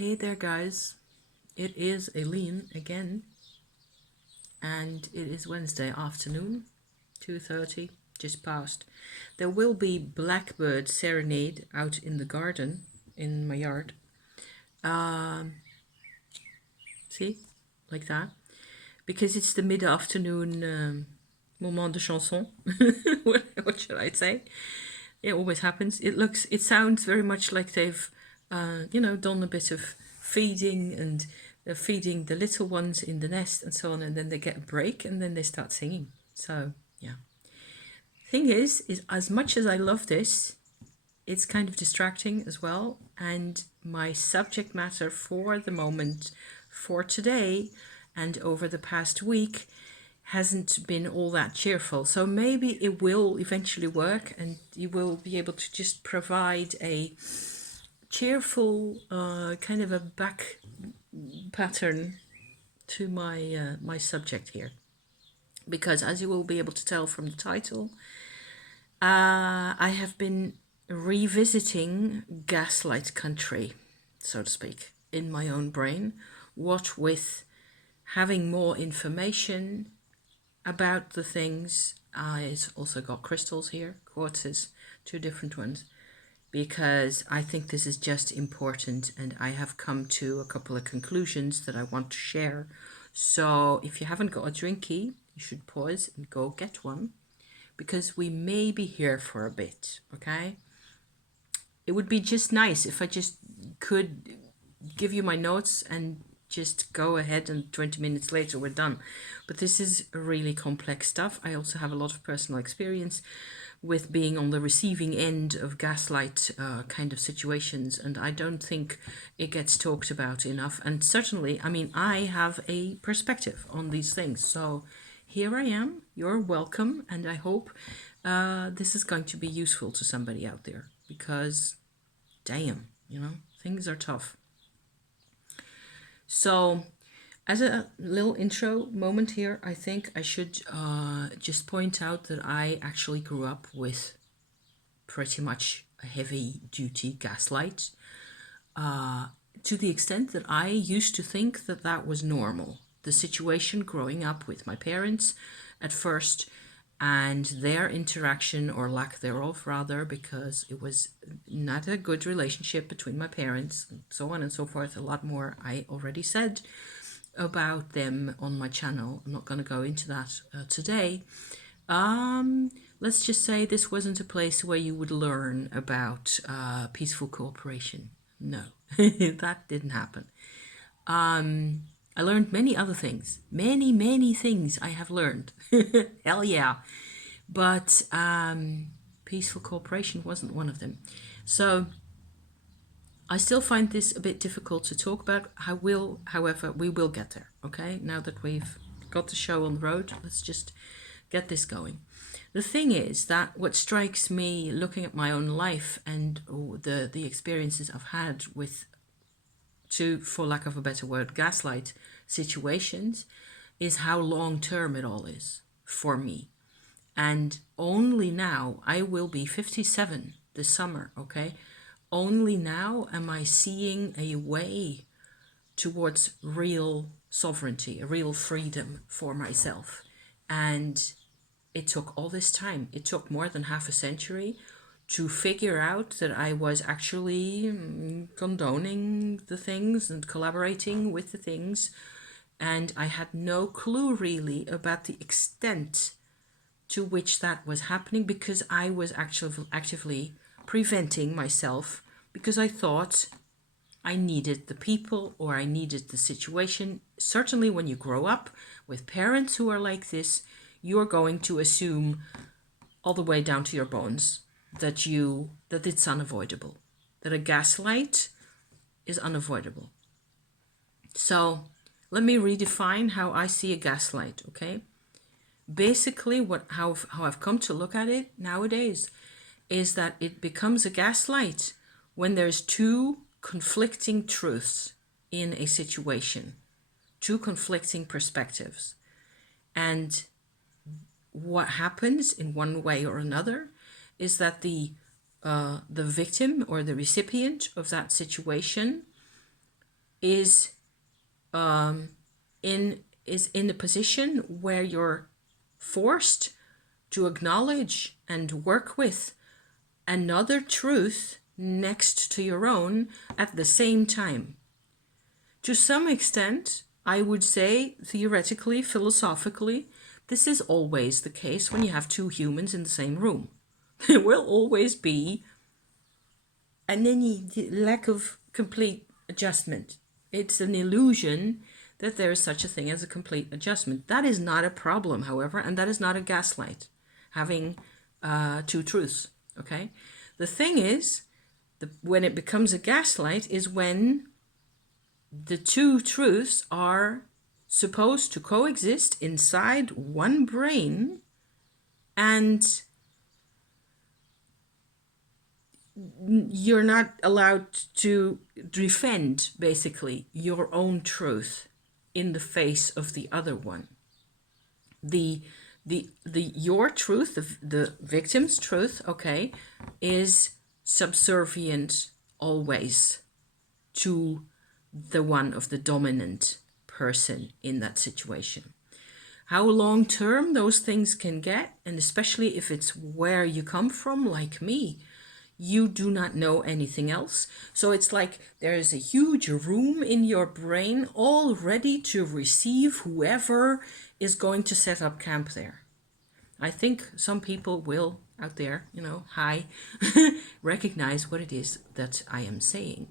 Hey there, guys. It is Aileen again, and it is Wednesday afternoon, 2:30, just past. There will be blackbird serenade out in the garden, in my yard. Um, See, like that, because it's the mid-afternoon moment de chanson. What should I say? It always happens. It sounds very much like they've, done a bit of feeding and they're feeding the little ones in the nest and so on, and then they get a break and then they start singing. So yeah. Thing is as much as I love this, it's kind of distracting as well. And my subject matter for the moment, for today, and over the past week hasn't been all that cheerful. So maybe it will eventually work and you will be able to just provide a cheerful kind of a back pattern to my subject here. Because as you will be able to tell from the title, I have been revisiting Gaslight country, so to speak, in my own brain, what with having more information about the things. I also got crystals here, quartzes, two different ones, because I think this is just important and I have come to a couple of conclusions that I want to share. So if you haven't got a drinky, you should pause and go get one, because we may be here for a bit, okay? It would be just nice if I just could give you my notes and just go ahead and 20 minutes later we're done. But this is really complex stuff. I also have a lot of personal experience with being on the receiving end of gaslight kind of situations, and I don't think it gets talked about enough. And certainly, I mean, I have a perspective on these things. So here I am, you're welcome, and I hope this is going to be useful to somebody out there, because damn, things are tough. So as a little intro moment here, I think I should just point out that I actually grew up with pretty much a heavy duty gaslight, to the extent that I used to think that that was normal. The situation growing up with my parents at first, and their interaction, or lack thereof rather, because it was not a good relationship between my parents, and so on and so forth. A lot more I already said about them on my channel. I'm not going to go into that today. Let's just say this wasn't a place where you would learn about peaceful cooperation. No, that didn't happen. I learned many other things. Many things I have learned. Hell yeah. But peaceful cooperation wasn't one of them. So I still find this a bit difficult to talk about. However, we will get there, okay? Now that we've got the show on the road, let's just get this going. The thing is that what strikes me looking at my own life and the experiences I've had with, for lack of a better word, gaslight situations, is how long-term it all is for me. And only now, I will be 57 this summer, okay? Only now am I seeing a way towards real sovereignty, a real freedom for myself. And it took all this time. It took more than half a century to figure out that I was actually condoning the things and collaborating with the things. And I had no clue really about the extent to which that was happening, because I was actually actively preventing myself, because I thought I needed the people or I needed the situation. Certainly when you grow up with parents who are like this, you're going to assume all the way down to your bones that it's unavoidable, that a gaslight is unavoidable. So let me redefine how I see a gaslight, okay? Basically, how I've come to look at it nowadays is that it becomes a gaslight when there's two conflicting truths in a situation, two conflicting perspectives. And what happens in one way or another is that the victim or the recipient of that situation is in a position where you're forced to acknowledge and work with another truth next to your own at the same time. To some extent, I would say, theoretically, philosophically, this is always the case when you have two humans in the same room. There will always be lack of complete adjustment. It's an illusion that there is such a thing as a complete adjustment. That is not a problem, however, and that is not a gaslight, having two truths, okay? The thing is, when it becomes a gaslight is when the two truths are supposed to coexist inside one brain, and you're not allowed to defend basically your own truth in the face of the other one. Your truth, the victim's truth, okay, is subservient always to the one of the dominant person in that situation. How long term those things can get, and especially if it's where you come from, like me, you do not know anything else. So it's like there is a huge room in your brain all ready to receive whoever is going to set up camp there. I think some people will out there, recognize what it is that I am saying,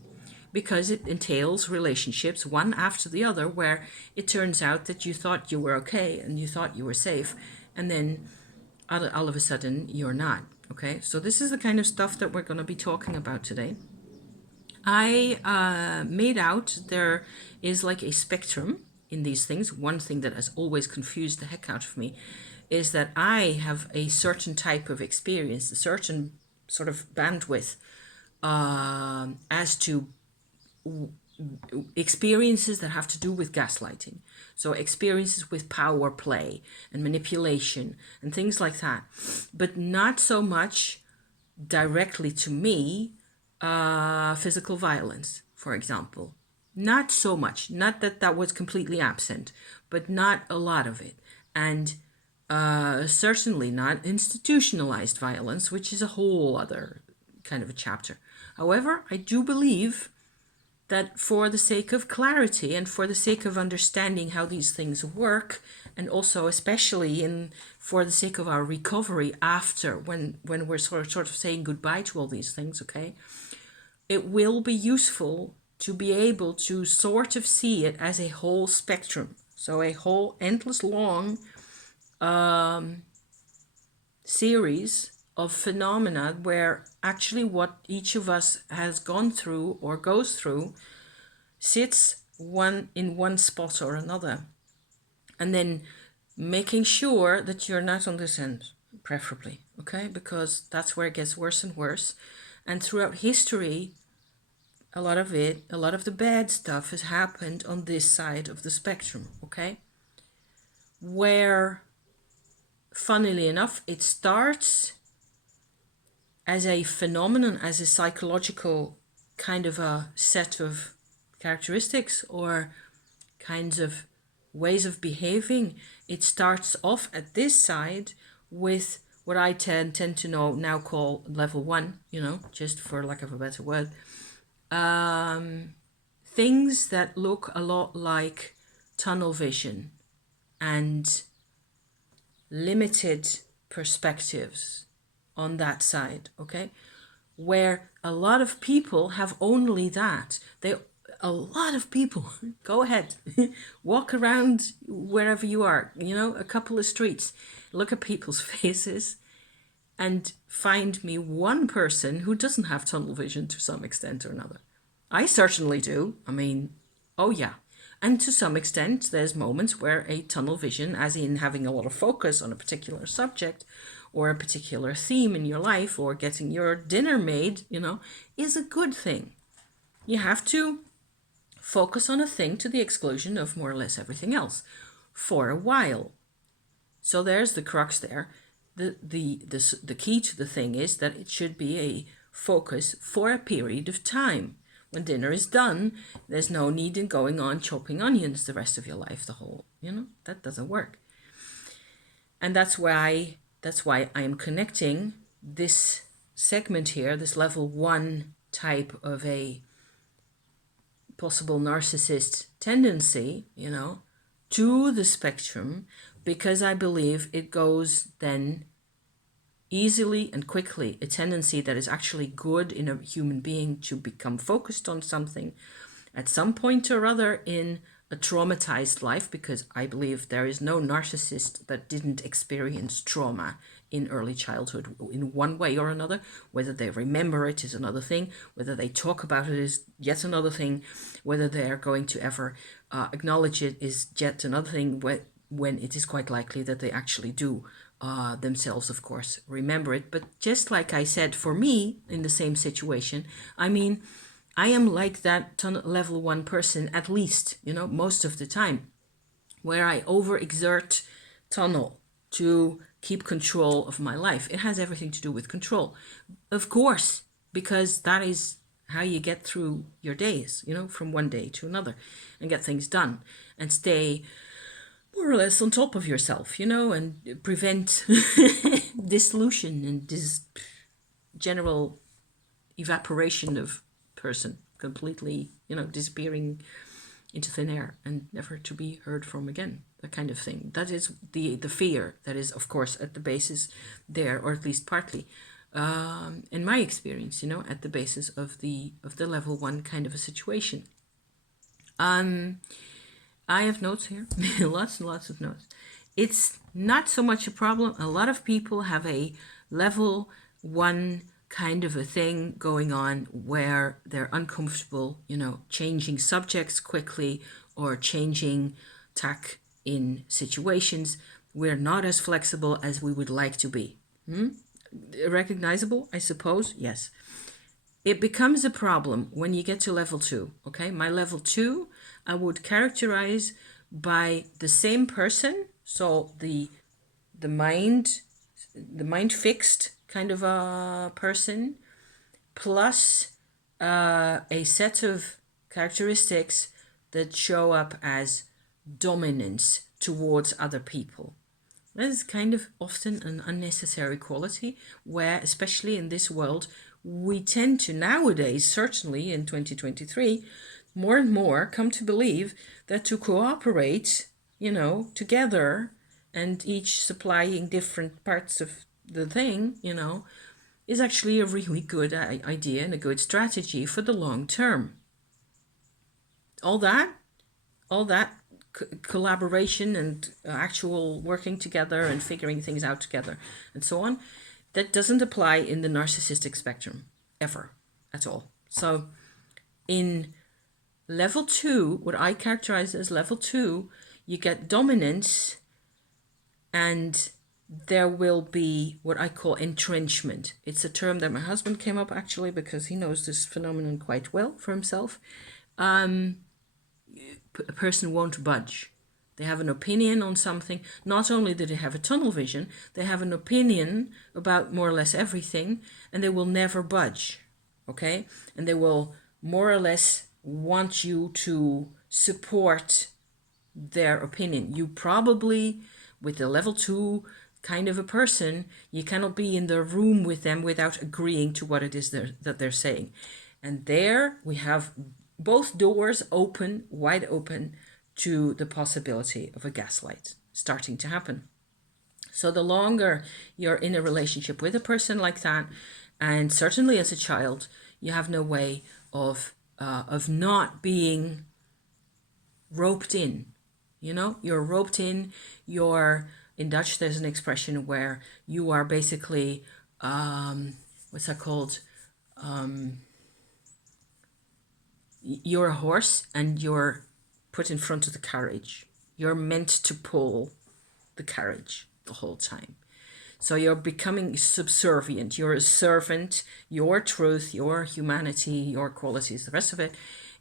because it entails relationships one after the other where it turns out that you thought you were okay and you thought you were safe, and then all of a sudden you're not. Okay, so this is the kind of stuff that we're going to be talking about today. I made out there is like a spectrum in these things. One thing that has always confused the heck out of me is that I have a certain type of experience, a certain sort of bandwidth as to experiences that have to do with gaslighting. So experiences with power play and manipulation and things like that, but not so much directly to me, physical violence, for example. Not so much. Not that that was completely absent, but not a lot of it. And certainly not institutionalized violence, which is a whole other kind of a chapter. However, I do believe that for the sake of clarity and for the sake of understanding how these things work, and also especially for the sake of our recovery after, when we're sort of saying goodbye to all these things, okay, it will be useful to be able to sort of see it as a whole spectrum. So a whole endless long series of phenomena where actually what each of us has gone through or goes through sits in one spot or another, and then making sure that you're not on this end, preferably, okay, because that's where it gets worse and worse. And throughout history, a lot of the bad stuff has happened on this side of the spectrum, okay, where funnily enough it starts as a phenomenon, as a psychological kind of a set of characteristics or kinds of ways of behaving. It starts off at this side with what I tend to now call level 1, just for lack of a better word. Things that look a lot like tunnel vision and limited perspectives on that side, okay, where a lot of people have only that. A lot of people, go ahead, walk around wherever you are, a couple of streets, look at people's faces and find me one person who doesn't have tunnel vision to some extent or another. I certainly do. I mean, oh yeah. And to some extent, there's moments where a tunnel vision, as in having a lot of focus on a particular subject or a particular theme in your life or getting your dinner made, is a good thing. You have to focus on a thing to the exclusion of more or less everything else for a while. So there's the crux there. The key to the thing is that it should be a focus for a period of time. When dinner is done, there's no need in going on chopping onions the rest of your life, that doesn't work. And that's why I am connecting this segment here, this level 1 type of a possible narcissist tendency, to the spectrum, because I believe it goes then easily and quickly, a tendency that is actually good in a human being to become focused on something at some point or other in a traumatized life, because I believe there is no narcissist that didn't experience trauma in early childhood in one way or another. Whether they remember it is another thing, whether they talk about it is yet another thing, whether they're going to ever acknowledge it is yet another thing, when it is quite likely that they actually do themselves, of course, remember it. But just like I said, for me, in the same situation, I am like that level 1 person, at least, most of the time, where I overexert tunnel to keep control of my life. It has everything to do with control, of course, because that is how you get through your days, from one day to another, and get things done and stay more or less on top of yourself, and prevent dissolution and general evaporation of person, completely, disappearing into thin air and never to be heard from again, that kind of thing. That is the fear that is, of course, at the basis there, or at least partly, in my experience, at the basis of the level 1 kind of a situation. I have notes here, lots and lots of notes. It's not so much a problem. A lot of people have a level 1 kind of a thing going on where they're uncomfortable, changing subjects quickly or changing tack in situations. We're not as flexible as we would like to be. Recognizable, I suppose? Yes. It becomes a problem when you get to level 2, okay? My level 2, I would characterize by the same person, so the mind fixed kind of a person, plus a set of characteristics that show up as dominance towards other people. That is kind of often an unnecessary quality, where, especially in this world, we tend to nowadays, certainly in 2023, more and more come to believe that to cooperate, together, and each supplying different parts of the thing, is actually a really good idea and a good strategy for the long term. All that collaboration and actual working together and figuring things out together and so on, that doesn't apply in the narcissistic spectrum ever at all. So in level 2, what I characterize as level 2, you get dominance, and there will be what I call entrenchment. It's a term that my husband came up actually because he knows this phenomenon quite well for himself. A person won't budge. They have an opinion on something. Not only do they have a tunnel vision, they have an opinion about more or less everything, and they will never budge, okay? And they will more or less want you to support their opinion. You probably, with the level 2 kind of a person, you cannot be in the room with them without agreeing to what it is that they're saying. And there we have both doors open, wide open, to the possibility of a gaslight starting to happen. So the longer you're in a relationship with a person like that, and certainly as a child, you have no way of not being roped in. You're roped in. In Dutch, there's an expression where you are basically, what's that called? You're a horse and you're put in front of the carriage. You're meant to pull the carriage the whole time. So you're becoming subservient. You're a servant. Your truth, your humanity, your qualities, the rest of it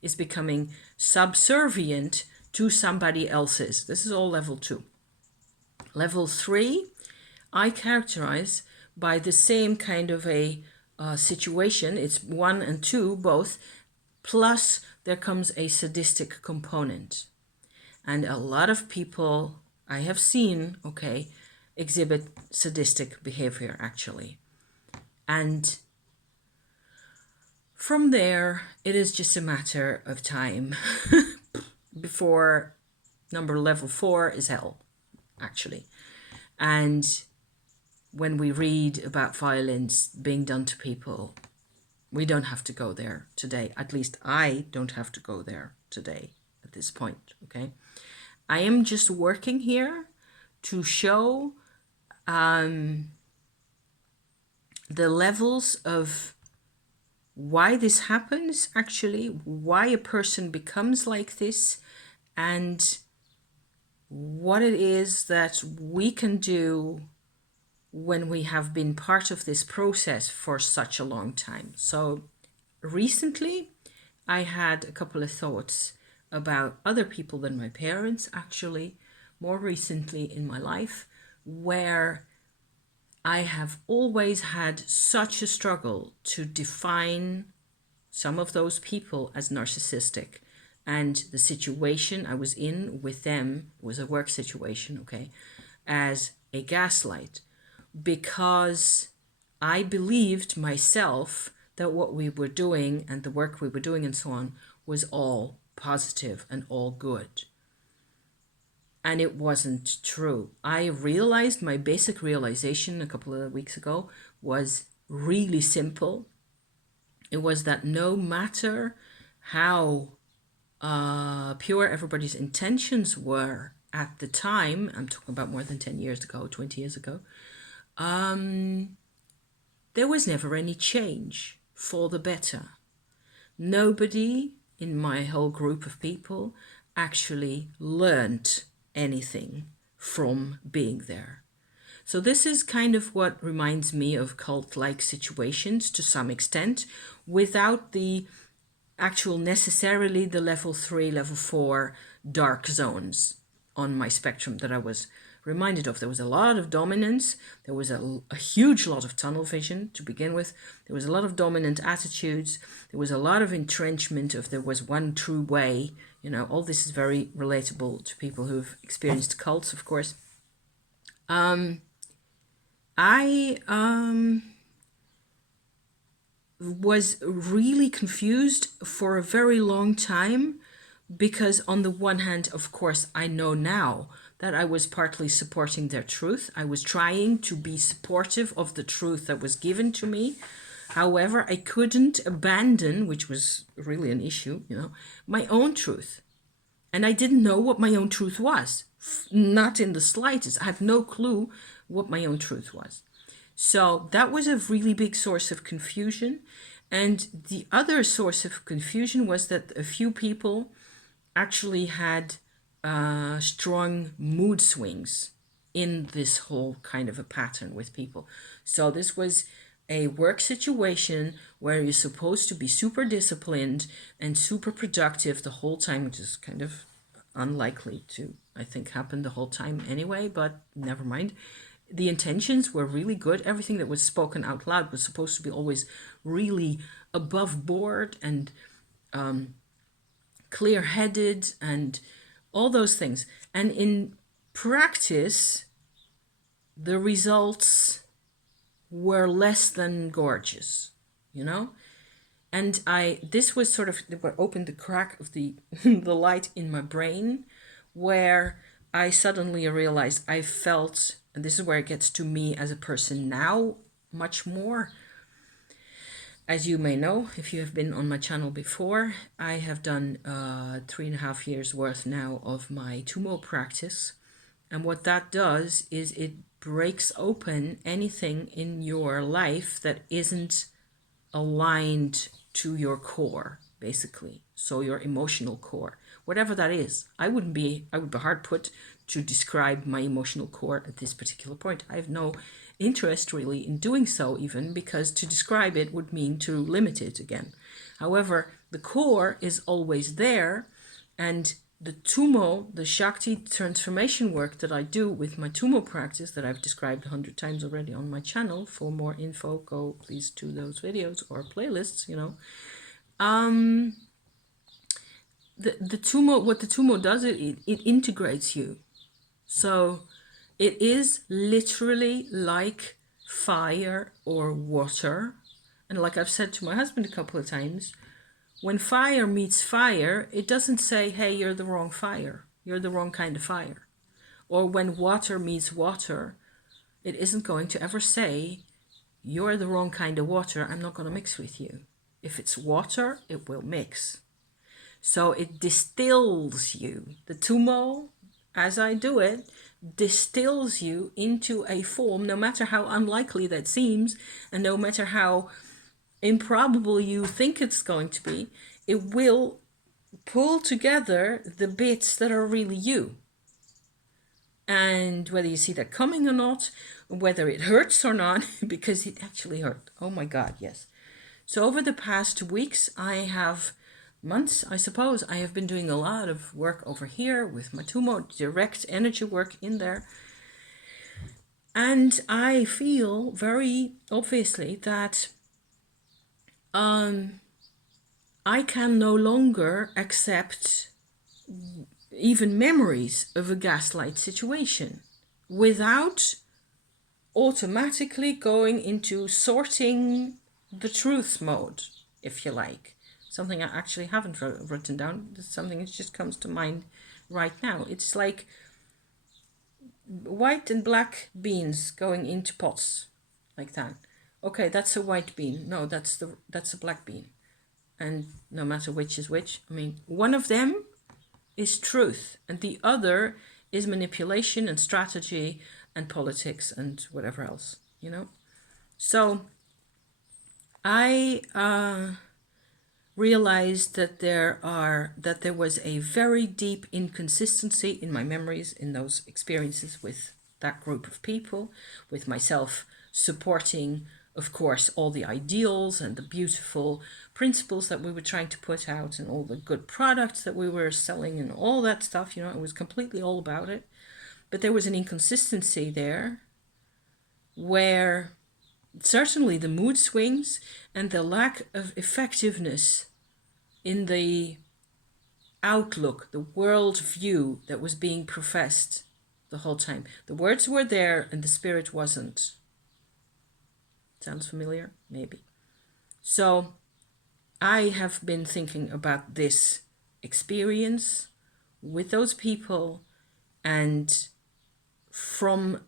is becoming subservient to somebody else's. This is all level 2. Level 3, I characterize by the same kind of a situation. It's 1 and 2 both, Plus, there comes a sadistic component. And a lot of people I have seen, okay, exhibit sadistic behavior actually. And from there, it is just a matter of time before level 4 is hell, actually. And when we read about violence being done to people, we don't have to go there today. At least I don't have to go there today at this point, okay? I am just working here to show the levels of why this happens, actually, why a person becomes like this, and what it is that we can do when we have been part of this process for such a long time. So recently, I had a couple of thoughts about other people than my parents, actually, more recently in my life, where I have always had such a struggle to define some of those people as narcissistic. And the situation I was in with them was a work situation, okay, as a gaslight, because I believed myself that what we were doing and the work we were doing and so on was all positive and all good. And it wasn't true. I realized, my basic realization a couple of weeks ago was really simple. It was that no matter how pure everybody's intentions were at the time, I'm talking about more than 10 years ago, 20 years ago, there was never any change for the better. Nobody in my whole group of people actually learned anything from being there. So this is kind of what reminds me of cult-like situations to some extent, without the actual necessarily the level 3, level 4 dark zones on my spectrum that I was reminded of. There was a lot of dominance. There was a huge lot of tunnel vision to begin with. There was a lot of dominant attitudes. There was a lot of entrenchment of there was one true way. You know, all this is very relatable to people who've experienced cults, of course. I was really confused for a very long time, because on the one hand, of course, I know now that I was partly supporting their truth. I was trying to be supportive of the truth that was given to me. However, I couldn't abandon, which was really an issue, you know, my own truth. And I didn't know what my own truth was. Not in the slightest. I had no clue what my own truth was. So that was a really big source of confusion. And the other source of confusion was that a few people actually had strong mood swings in this whole kind of a pattern with people. So this was a work situation where you're supposed to be super disciplined and super productive the whole time, which is kind of unlikely to, I think, happen the whole time anyway, but never mind. The intentions were really good. Everything that was spoken out loud was supposed to be always really above board and clear-headed and all those things. And in practice, the results were less than gorgeous, you know? And this was sort of what opened the crack of the the light in my brain, where I suddenly realized I felt, and this is where it gets to me as a person now much more. As you may know, if you have been on my channel before, I have done 3.5 years worth now of my Tumo practice. And what that does is it breaks open anything in your life that isn't aligned to your core, basically. So your emotional core, whatever that is. I would be hard put to describe my emotional core at this particular point. I have no interest really in doing so, even because to describe it would mean to limit it again. However, the core is always there, and the Tumo, the Shakti transformation work that I do with my Tumo practice that I've described 100 times already on my channel. For more info, go please to those videos or playlists, you know. the tumo, what the tumo does, it integrates you. So it is literally like fire or water. And like I've said to my husband a couple of times, when fire meets fire, it doesn't say, hey, you're the wrong fire. You're the wrong kind of fire. Or when water meets water, it isn't going to ever say, you're the wrong kind of water. I'm not going to mix with you. If it's water, it will mix. So it distills you. The tumo, as I do it, distills you into a form, no matter how unlikely that seems, and no matter how improbable you think it's going to be, it will pull together the bits that are really you. And whether you see that coming or not, whether it hurts or not, because it actually hurt. Oh my God, yes. So over the past weeks, months, I suppose, I have been doing a lot of work over here with my tumo, direct energy work in there. And I feel very obviously that I can no longer accept even memories of a gaslight situation without automatically going into sorting the truth mode, if you like. Something I actually haven't written down. It's something that just comes to mind right now. It's like white and black beans going into pots, like that. Okay, that's a white bean. No, that's a black bean. And no matter which is which, I mean, one of them is truth, and the other is manipulation and strategy and politics and whatever else, you know. So I realized that there was a very deep inconsistency in my memories in those experiences with that group of people, with myself supporting, of course, all the ideals and the beautiful principles that we were trying to put out and all the good products that we were selling and all that stuff, you know. It was completely all about it. But there was an inconsistency there where certainly the mood swings and the lack of effectiveness in the outlook, the world view that was being professed the whole time. The words were there and the spirit wasn't. Sounds familiar? Maybe. So I have been thinking about this experience with those people, and from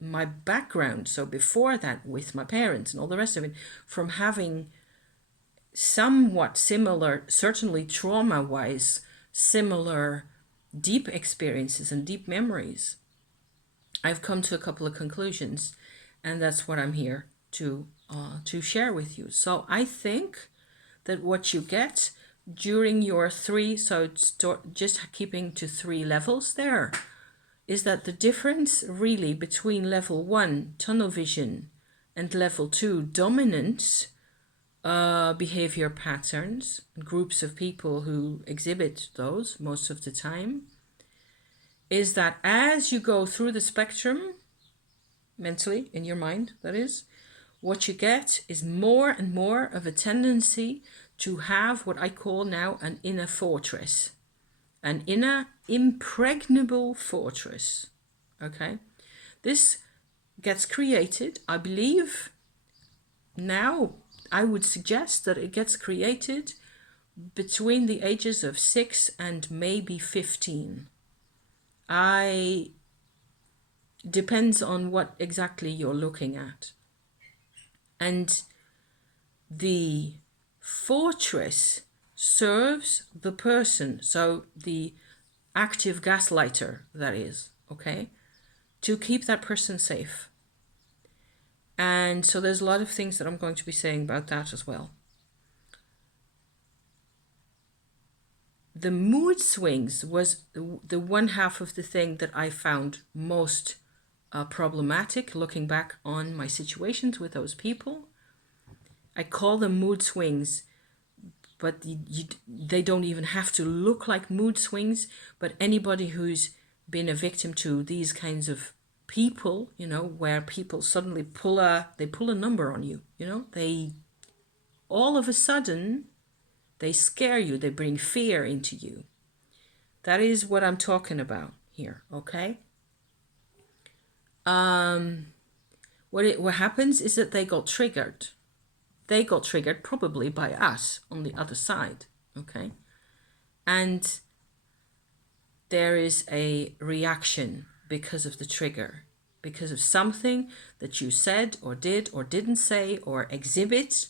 my background, so before that with my parents and all the rest of it, from having somewhat similar, certainly trauma-wise, similar deep experiences and deep memories, I've come to a couple of conclusions, and that's what I'm here to share with you. So I think that what you get during your just keeping to 3 levels there, is that the difference really between level 1, tunnel vision, and level 2, dominance behavior patterns, groups of people who exhibit those most of the time, is that as you go through the spectrum, mentally, in your mind, that is, what you get is more and more of a tendency to have what I call now an inner fortress, an inner impregnable fortress. Okay, this gets created, I believe, now I would suggest that it gets created between the ages of 6 and maybe 15. Depends on what exactly you're looking at. And the fortress serves the person, so the active gaslighter, that is, okay, to keep that person safe. And so there's a lot of things that I'm going to be saying about that as well. The mood swings was the one half of the thing that I found most problematic looking back on my situations with those people. I call them mood swings, but they don't even have to look like mood swings. But anybody who's been a victim to these kinds of people, you know, where people suddenly pull a number on you, you know, they all of a sudden They scare you. They bring fear into you. That is what I'm talking about here, okay? What happens is that they got triggered. They got triggered probably by us on the other side, okay? And there is a reaction because of the trigger, because of something that you said or did or didn't say or exhibit,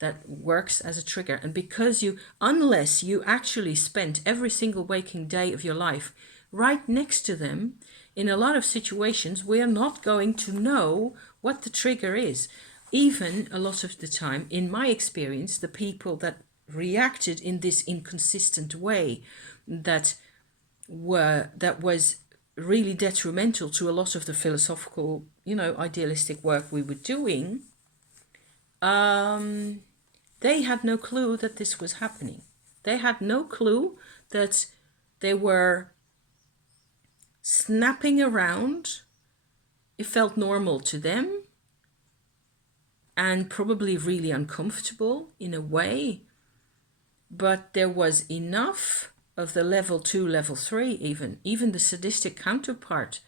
that works as a trigger. And because unless you actually spent every single waking day of your life right next to them, in a lot of situations, we are not going to know what the trigger is. Even a lot of the time, in my experience, the people that reacted in this inconsistent way that was really detrimental to a lot of the philosophical, idealistic work we were doing, they had no clue that this was happening. They had no clue that they were snapping around. It felt normal to them and probably really uncomfortable in a way. But there was enough of the level 2, level 3, even the sadistic counterpart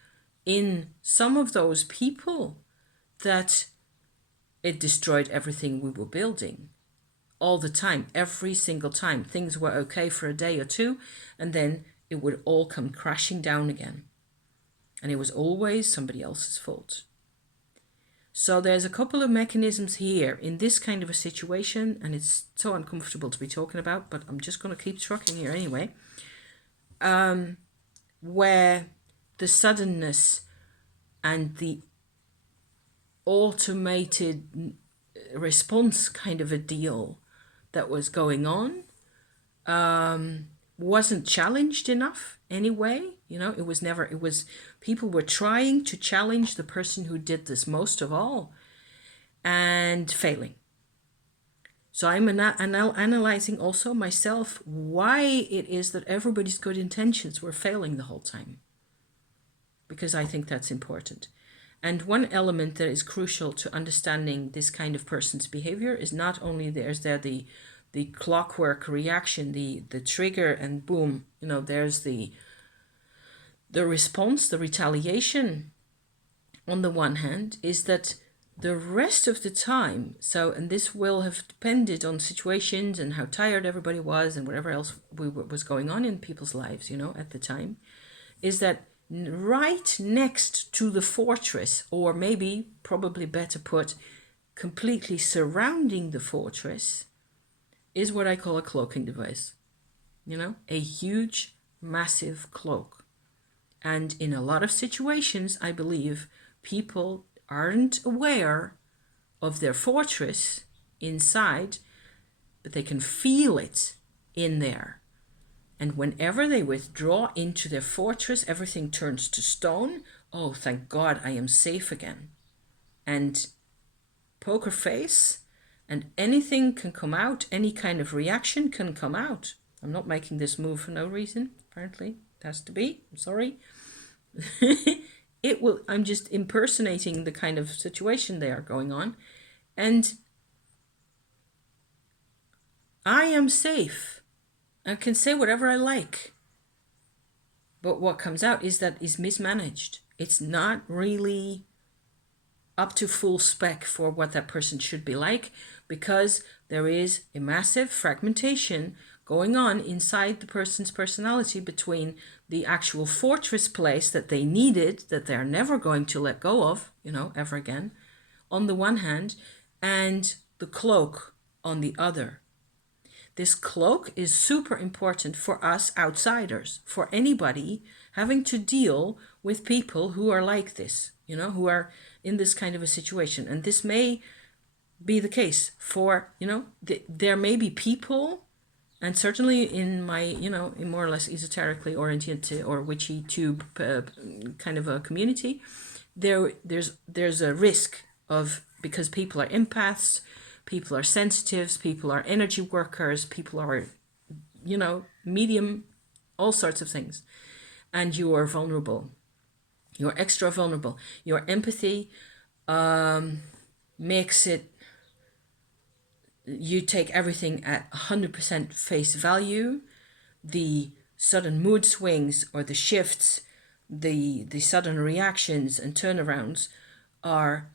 in some of those people that it destroyed everything we were building. All the time, every single time. Things were okay for a day or two, and then it would all come crashing down again. And it was always somebody else's fault. So there's a couple of mechanisms here in this kind of a situation, and it's so uncomfortable to be talking about, but I'm just going to keep trucking here anyway, where the suddenness and the automated response kind of a deal that was going on wasn't challenged enough anyway. People were trying to challenge the person who did this most of all and failing. So I'm analyzing also myself why it is that everybody's good intentions were failing the whole time, because I think that's important. And one element that is crucial to understanding this kind of person's behavior is not only there's the clockwork reaction, the trigger, and boom, there's the response, the retaliation on the one hand, is that the rest of the time, and this will have depended on situations and how tired everybody was and whatever else was going on in people's lives, at the time, is that right next to the fortress, or maybe, probably better put, completely surrounding the fortress, is what I call a cloaking device. A huge, massive cloak. And in a lot of situations, I believe people aren't aware of their fortress inside, but they can feel it in there. And whenever they withdraw into their fortress, everything turns to stone. Oh, thank God, I am safe again. And poker face, and anything can come out, any kind of reaction can come out. I'm not making this move for no reason, apparently. It has to be. I'm sorry. I'm just impersonating the kind of situation they are going on. And I am safe. I can say whatever I like. But what comes out is that is mismanaged. It's not really up to full spec for what that person should be like, because there is a massive fragmentation going on inside the person's personality between the actual fortress place that they needed, that they're never going to let go of, ever again, on the one hand, and the cloak on the other. This cloak is super important for us outsiders, for anybody having to deal with people who are like this, who are in this kind of a situation. And this may be the case for, there may be people, and certainly in my, in more or less esoterically oriented or witchy tube kind of a community, there's a risk of, because people are empaths, people are sensitives, people are energy workers, people are, medium, all sorts of things. And you are vulnerable. You're extra vulnerable. Your empathy makes it you take everything at 100% face value. The sudden mood swings or the shifts, the sudden reactions and turnarounds are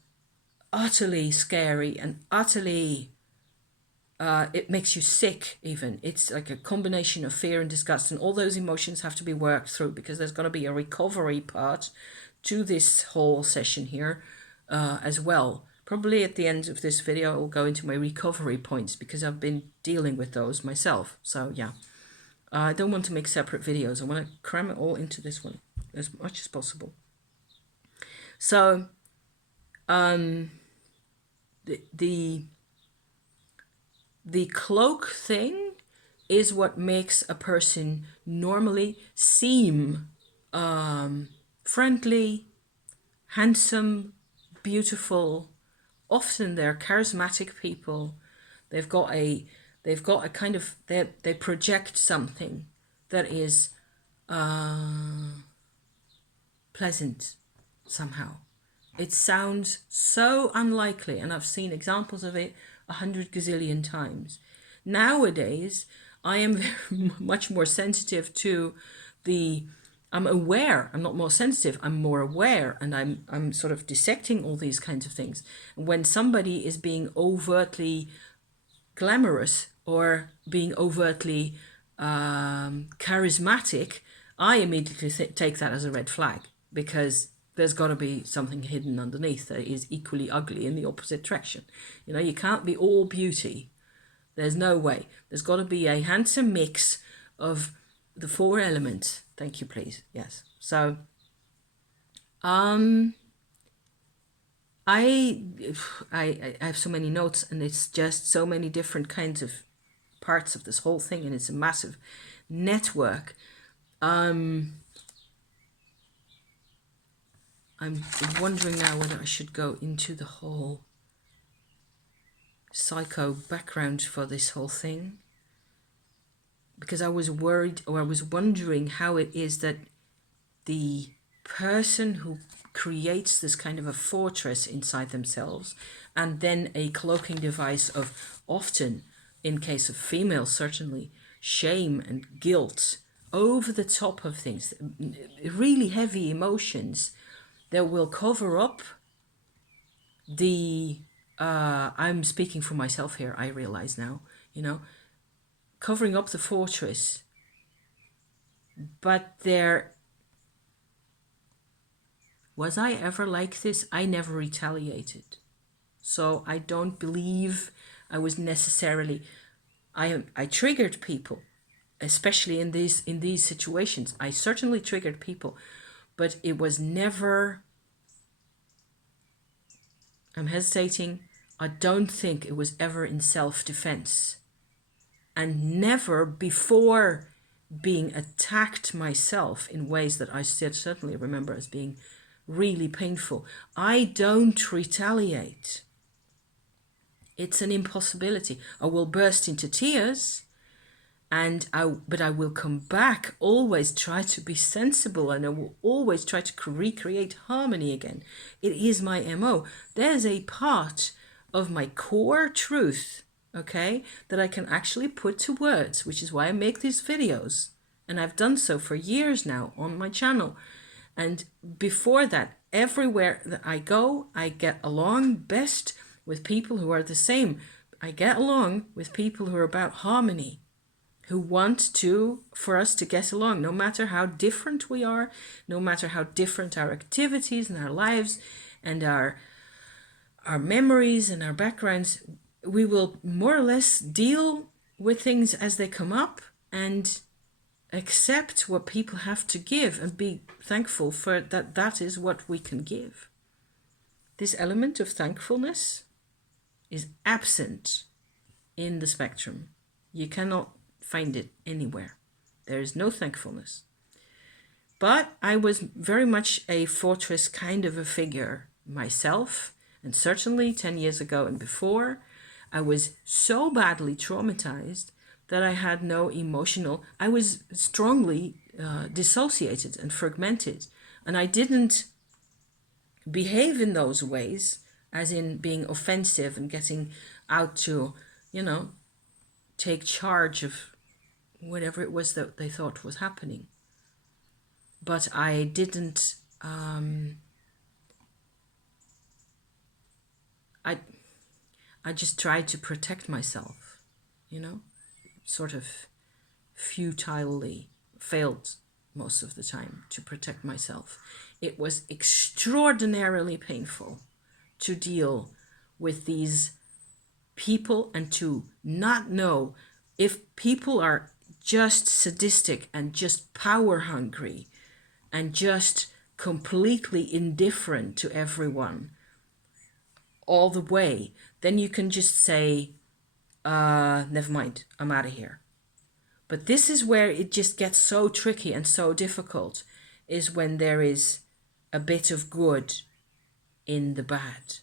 utterly scary and utterly it makes you sick even. It's like a combination of fear and disgust, and all those emotions have to be worked through, because there's going to be a recovery part to this whole session here as well. Probably at the end of this video I'll go into my recovery points, because I've been dealing with those myself. So yeah, I don't want to make separate videos. I want to cram it all into this one as much as possible. So the cloak thing is what makes a person normally seem friendly, handsome, beautiful. Often they're charismatic people. They've got a kind of, they project something that is pleasant somehow. It sounds so unlikely, and I've seen examples of it 100 gazillion times. Nowadays, I am very much more sensitive to I'm aware. I'm not more sensitive, I'm more aware, and I'm sort of dissecting all these kinds of things. When somebody is being overtly glamorous or being overtly charismatic, I immediately take that as a red flag, because there's got to be something hidden underneath that is equally ugly in the opposite direction. You know, you can't be all beauty. There's no way. There's got to be a handsome mix of the four elements. Thank you, please. Yes. So, I have so many notes, and it's just so many different kinds of parts of this whole thing, and it's a massive network. I'm wondering now whether I should go into the whole psycho background for this whole thing, because I was worried, or I was wondering how it is that the person who creates this kind of a fortress inside themselves, and then a cloaking device of, often in case of females certainly, shame and guilt, over the top of things, really heavy emotions that will cover up the I'm speaking for myself here, I realize now, you know, covering up the fortress. But was I ever like this? I never retaliated. So I don't believe I was necessarily, I triggered people, especially in these situations. I certainly triggered people, but it was never, I'm hesitating, I don't think it was ever in self-defense. And never before being attacked myself in ways that I certainly remember as being really painful. I don't retaliate. It's an impossibility. I will burst into tears, but I will come back, always try to be sensible, and I will always try to recreate harmony again. It is my MO. There's a part of my core truth, okay, that I can actually put to words, which is why I make these videos. And I've done so for years now on my channel. And before that, everywhere that I go, I get along best with people who are the same. I get along with people who are about harmony, who want for us to get along, no matter how different we are, no matter how different our activities and our lives and our memories and our backgrounds. We will more or less deal with things as they come up and accept what people have to give and be thankful for that. That is what we can give. This element of thankfulness is absent in the spectrum. You cannot find it anywhere. There is no thankfulness. But I was very much a fortress kind of a figure myself, and certainly 10 years ago and before, I was so badly traumatized that I had no emotional, I was strongly dissociated and fragmented, and I didn't behave in those ways, as in being offensive and getting out to, take charge of whatever it was that they thought was happening. But I didn't, I just tried to protect myself, sort of futilely, failed most of the time to protect myself. It was extraordinarily painful to deal with these people and to not know if people are just sadistic and just power hungry and just completely indifferent to everyone all the way, then you can just say, never mind, I'm out of here. But this is where it just gets so tricky and so difficult, is when there is a bit of good in the bad.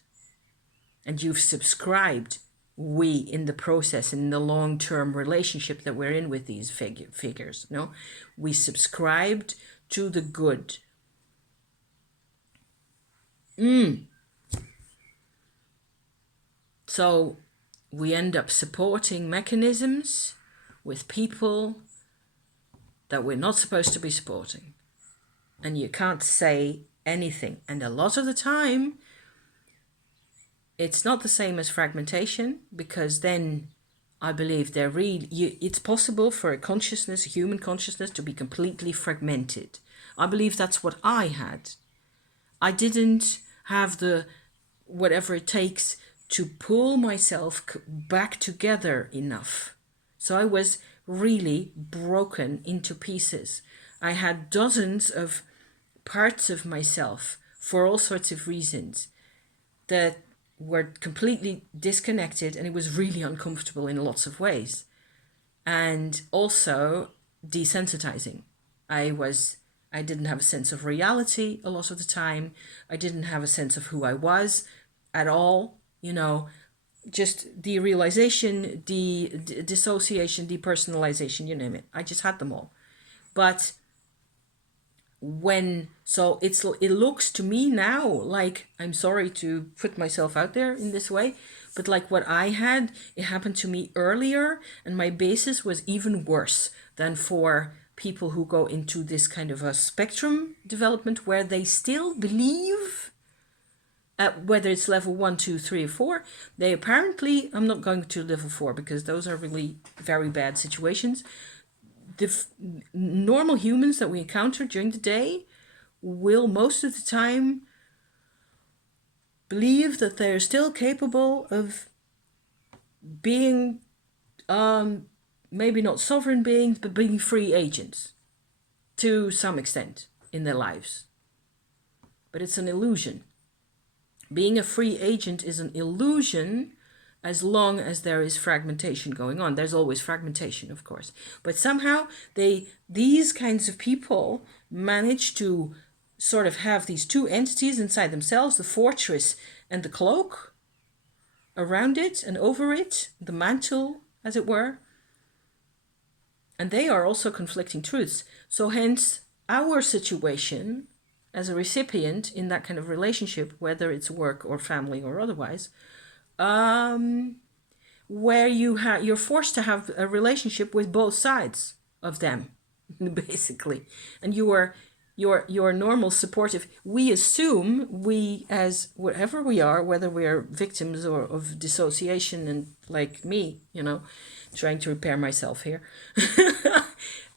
And you've subscribed, we in the process, in the long-term relationship that we're in with these figures, we subscribed to the good. So we end up supporting mechanisms with people that we're not supposed to be supporting. And you can't say anything. And a lot of the time, it's not the same as fragmentation, because then I believe it's possible for a human consciousness, to be completely fragmented. I believe that's what I had. I didn't have the whatever it takes to pull myself back together enough. So I was really broken into pieces. I had dozens of parts of myself for all sorts of reasons that were completely disconnected, and it was really uncomfortable in lots of ways. And also desensitizing. I didn't have a sense of reality a lot of the time. I didn't have a sense of who I was at all. Just derealization, dissociation, depersonalization, you name it. I just had them all. But it looks to me now like, I'm sorry to put myself out there in this way, but like what I had, it happened to me earlier, and my basis was even worse than for people who go into this kind of a spectrum development where they still believe, whether it's level 1, 2, 3, or 4, they apparently, I'm not going to level 4 because those are really very bad situations. The normal humans that we encounter during the day will most of the time believe that they're still capable of being, maybe not sovereign beings, but being free agents to some extent in their lives. But it's an illusion. Being a free agent is an illusion as long as there is fragmentation going on. There's always fragmentation, of course. But somehow these kinds of people manage to sort of have these two entities inside themselves, the fortress and the cloak around it and over it, the mantle, as it were. And they are also conflicting truths. So hence our situation as a recipient in that kind of relationship, whether it's work or family or otherwise, where you're forced to have a relationship with both sides of them, basically. And your normal supportive, we assume, we as whatever we are, whether we are victims or of dissociation, and like me, trying to repair myself here,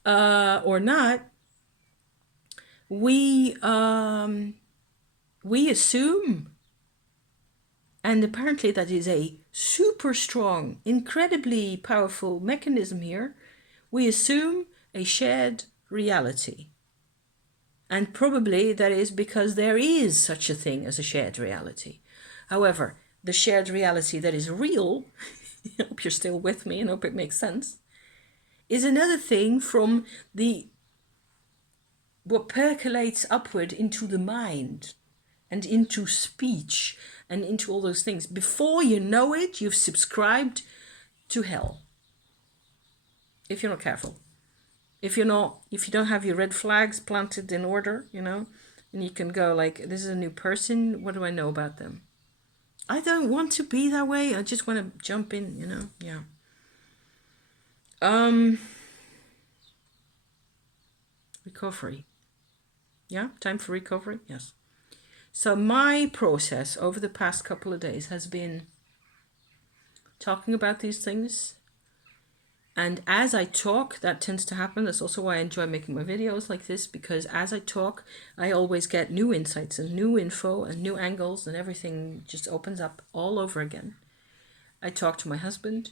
or not, we assume, and apparently that is a super strong, incredibly powerful mechanism here, we assume a shared reality. And probably that is because there is such a thing as a shared reality. However, the shared reality that is real, I hope you're still with me and hope it makes sense, is another thing from what percolates upward into the mind and into speech and into all those things. Before you know it, you've subscribed to hell. If you're not careful. If you don't have your red flags planted in order, and you can go like, this is a new person, what do I know about them? I don't want to be that way. I just want to jump in, you know? Yeah. Recovery. Yeah, time for recovery? Yes. So my process over the past couple of days has been talking about these things. And as I talk, that tends to happen. That's also why I enjoy making my videos like this, because as I talk, I always get new insights and new info and new angles, and everything just opens up all over again. I talked to my husband,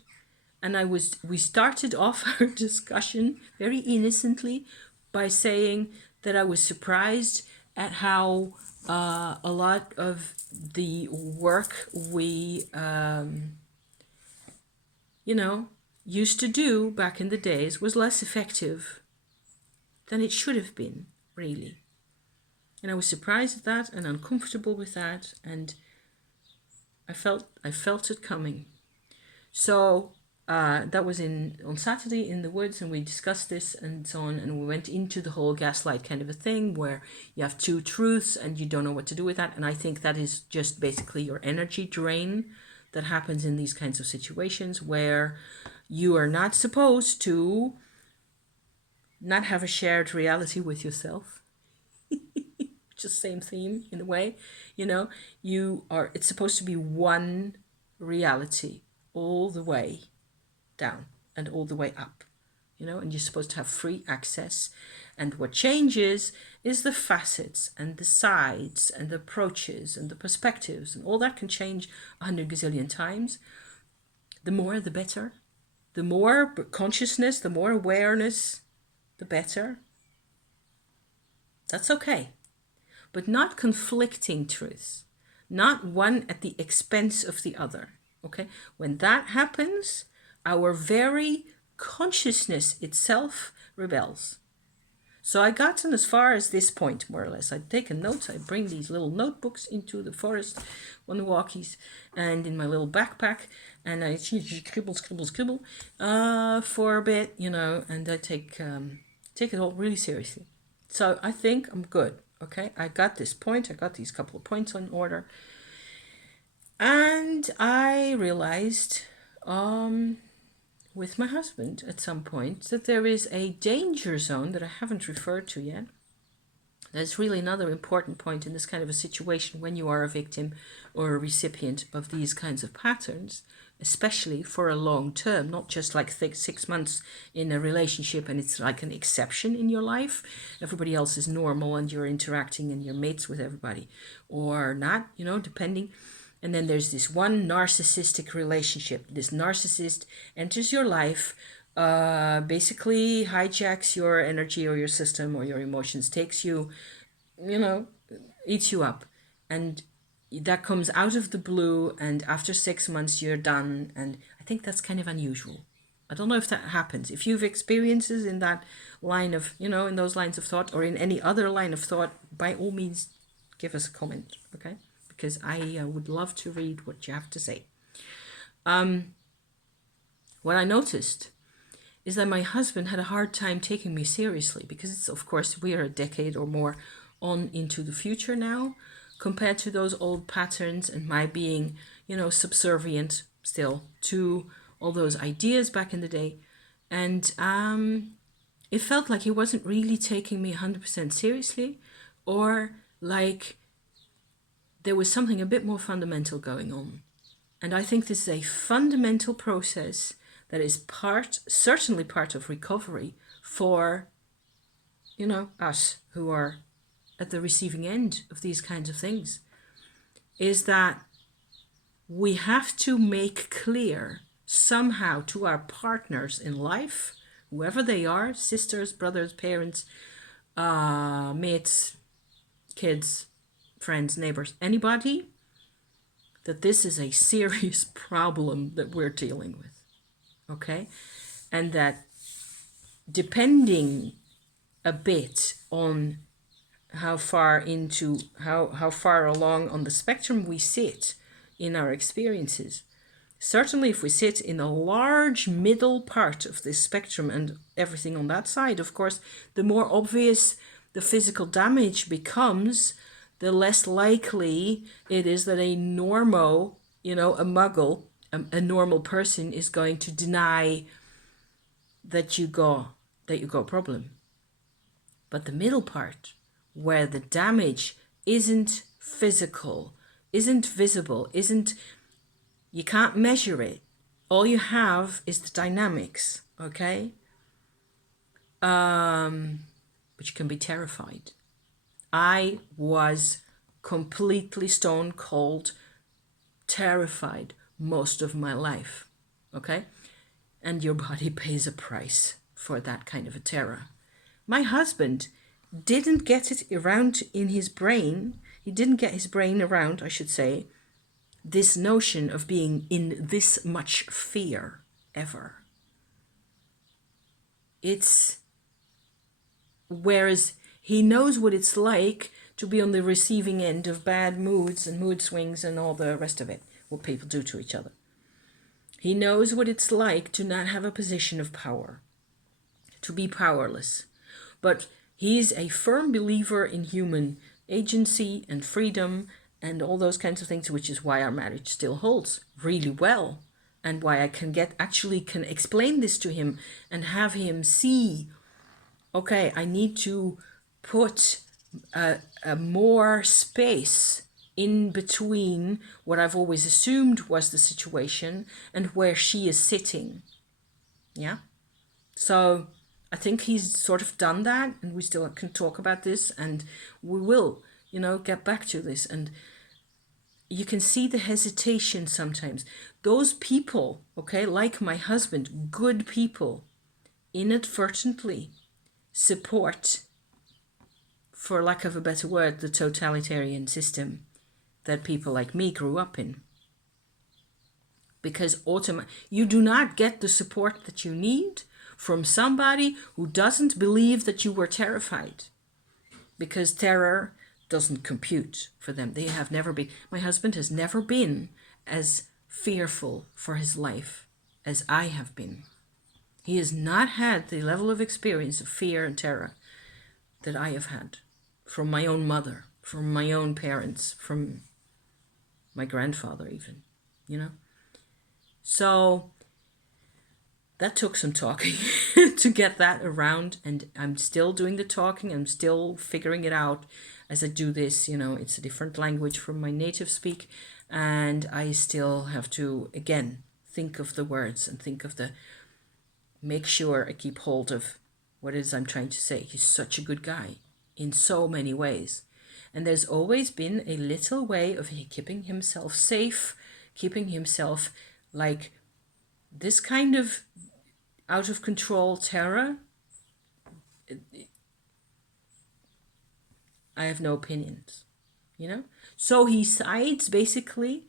and we started off our discussion very innocently by saying that I was surprised at how a lot of the work we used to do back in the days was less effective than it should have been, really. And I was surprised at that and uncomfortable with that, and I felt it coming. So that was on Saturday in the woods, and we discussed this and so on, and we went into the whole gaslight kind of a thing where you have two truths and you don't know what to do with that. And I think that is just basically your energy drain that happens in these kinds of situations where you are not supposed to not have a shared reality with yourself. Just same theme in a way, it's supposed to be one reality all the way down and all the way up, and you're supposed to have free access. And what changes is the facets and the sides and the approaches and the perspectives, and all that can change 100 gazillion times. The more, the better. The more consciousness, the more awareness, the better. That's okay. But not conflicting truths. Not one at the expense of the other. Okay? When that happens, our very consciousness itself rebels. So I gotten as far as this point, more or less. I'd taken notes. I bring these little notebooks into the forest on the walkies and in my little backpack, and I scribble for a bit, and I take it all really seriously. So I think I'm good. Okay, I got this point. I got these couple of points in order, and I realized with my husband at some point that there is a danger zone that I haven't referred to yet. That's really another important point in this kind of a situation when you are a victim or a recipient of these kinds of patterns, especially for a long term, not just like 6 months in a relationship and it's like an exception in your life. Everybody else is normal and you're interacting and you're mates with everybody, or not, depending. And then there's this one narcissistic relationship. This narcissist enters your life, basically hijacks your energy or your system or your emotions, takes you, eats you up. And that comes out of the blue, and after 6 months you're done. And I think that's kind of unusual. I don't know if that happens. If you've experiences in that line of, in those lines of thought or in any other line of thought, by all means, give us a comment, okay? Because I would love to read what you have to say. What I noticed is that my husband had a hard time taking me seriously, because it's, of course, we are a decade or more on into the future now, compared to those old patterns and my being, subservient still to all those ideas back in the day. And it felt like he wasn't really taking me 100% seriously, or like there was something a bit more fundamental going on. And I think this is a fundamental process that is certainly part of recovery for, us who are at the receiving end of these kinds of things, is that we have to make clear somehow to our partners in life, whoever they are, sisters, brothers, parents, mates, kids, friends, neighbors, anybody, that this is a serious problem that we're dealing with, okay? And that depending a bit on how far along on the spectrum we sit in our experiences, certainly if we sit in a large middle part of this spectrum and everything on that side, of course, the more obvious the physical damage becomes, the less likely it is that a normo you know, a muggle, a normal person is going to deny that you got a problem. But the middle part, where the damage isn't physical, isn't visible, you can't measure it. All you have is the dynamics, okay? But you can be terrified. I was completely stone cold terrified most of my life, okay? And your body pays a price for that kind of a terror. My husband didn't get it around in his brain. He didn't get his brain around, I should say, this notion of being in this much fear ever. Whereas he knows what it's like to be on the receiving end of bad moods and mood swings and all the rest of it, what people do to each other. He knows what it's like to not have a position of power, to be powerless. But he's a firm believer in human agency and freedom and all those kinds of things, which is why our marriage still holds really well, and why I can explain this to him and have him see, okay, I need to put a more space in between what I've always assumed was the situation and where she is sitting. Yeah. So I think he's sort of done that, and we still can talk about this, and we will, you know, get back to this. And you can see the hesitation sometimes. Those people, okay, like my husband, good people, inadvertently support, for lack of a better word, the totalitarian system that people like me grew up in. Because you do not get the support that you need from somebody who doesn't believe that you were terrified. Because terror doesn't compute for them. They have never been. My husband has never been as fearful for his life as I have been. He has not had the level of experience of fear and terror that I have had from my own mother, from my own parents, from my grandfather even, you know. So that took some talking to get that around, and I'm still doing the talking. I'm still figuring it out as I do this. You know, it's a different language from my native speak, and I still have to, again, think of the words and make sure I keep hold of what it is I'm trying to say. He's such a good guy in so many ways. And there's always been a little way of keeping himself safe, keeping himself like this kind of out of control terror. I have no opinions, you know? So he sides basically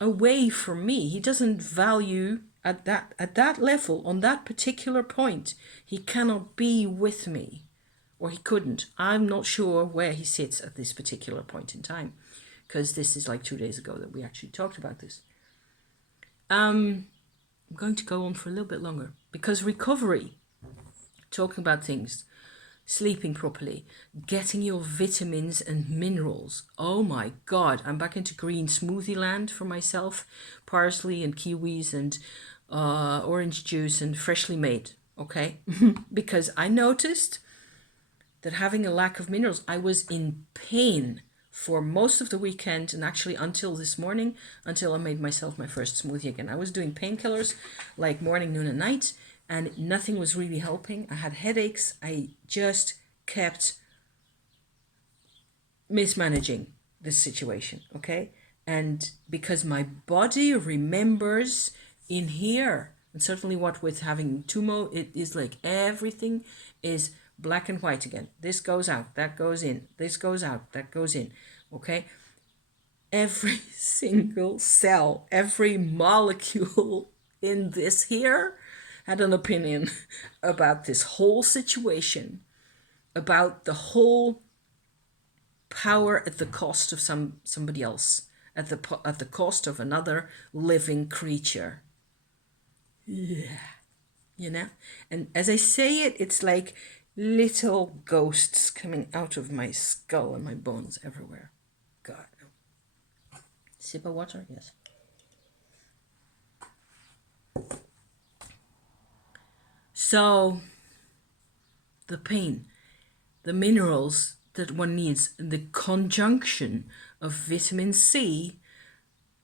away from me. He doesn't value at that level, on that particular point. He cannot be with me, or he couldn't. I'm not sure where he sits at this particular point in time, because this is like 2 days ago that we actually talked about this. I'm going to go on for a little bit longer, because recovery, talking about things, sleeping properly, getting your vitamins and minerals. Oh my God, I'm back into green smoothie land for myself. Parsley and kiwis and orange juice and freshly made, okay? Because I noticed that having a lack of minerals, I was in pain for most of the weekend, and actually until this morning, until I made myself my first smoothie again. I was doing painkillers like morning, noon, and night, and nothing was really helping. I had headaches. I just kept mismanaging this situation, okay? And because my body remembers in here, and certainly what with having tumo, it is like everything is black and white again. This goes out, that goes in. This goes out, that goes in, okay? Every single cell, every molecule in this here had an opinion about this whole situation, about the whole power at the cost of somebody else, at the cost of another living creature. Yeah, you know. And as I say it, it's like little ghosts coming out of my skull and my bones everywhere. God, no. Sip of water, yes. So the pain, the minerals that one needs, the conjunction of vitamin C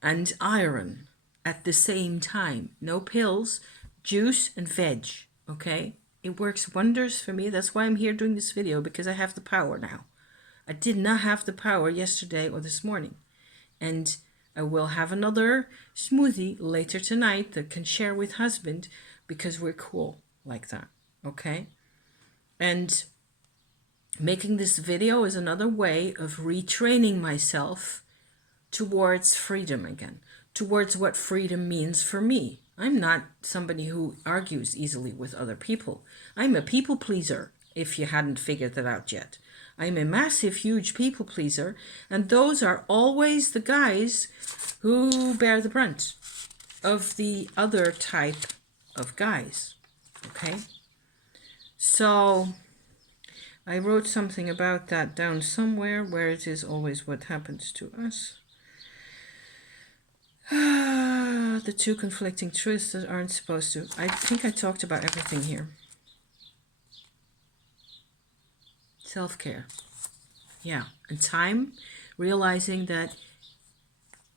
and iron at the same time. No pills, juice and veg, okay? It works wonders for me. That's why I'm here doing this video, because I have the power now. I did not have the power yesterday or this morning. And I will have another smoothie later tonight that can share with husband, because we're cool like that, okay? And making this video is another way of retraining myself towards freedom again, towards what freedom means for me. I'm not somebody who argues easily with other people. I'm a people pleaser, if you hadn't figured that out yet. I'm a massive, huge people pleaser, and those are always the guys who bear the brunt of the other type of guys, okay? So I wrote something about that down somewhere, where it is always what happens to us. The two conflicting truths that aren't supposed to. I think I talked about everything here. Self-care. Yeah, and time, realizing that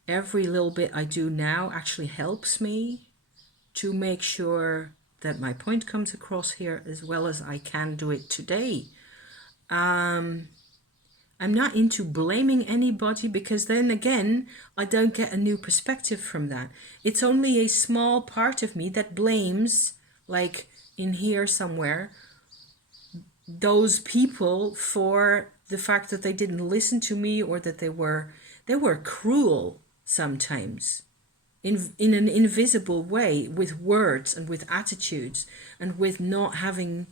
every little bit I do now actually helps me to make sure that my point comes across here as well as I can do it today. I'm not into blaming anybody, because then again, I don't get a new perspective from that. It's only a small part of me that blames, like in here somewhere, those people for the fact that they didn't listen to me, or that they were cruel sometimes in an invisible way, with words and with attitudes and with not having.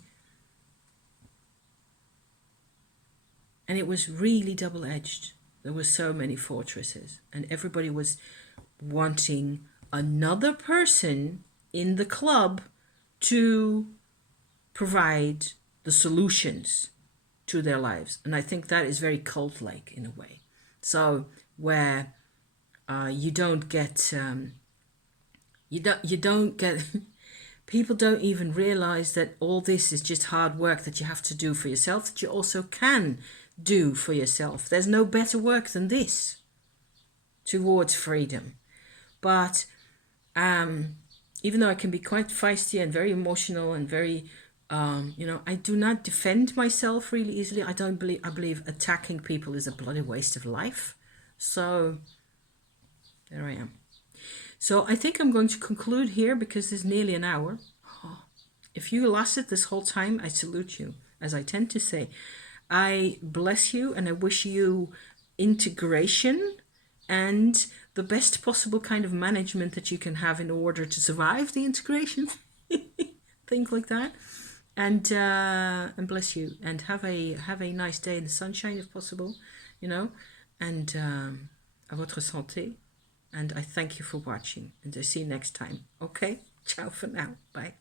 And it was really double-edged. There were so many fortresses, and everybody was wanting another person in the club to provide the solutions to their lives. And I think that is very cult-like in a way. So where you don't get people don't even realize that all this is just hard work that you have to do for yourself, that you also can do for yourself. There's no better work than this towards freedom. But even though I can be quite feisty and very emotional and very, I do not defend myself really easily. I believe attacking people is a bloody waste of life. So there I am. So I think I'm going to conclude here, because it's nearly an hour. If you lasted this whole time, I salute you, as I tend to say. I bless you, and I wish you integration and the best possible kind of management that you can have in order to survive the integration. Things like that. And bless you, and have a nice day in the sunshine if possible, and à votre santé. And I thank you for watching, and I see you next time. Okay? Ciao for now. Bye.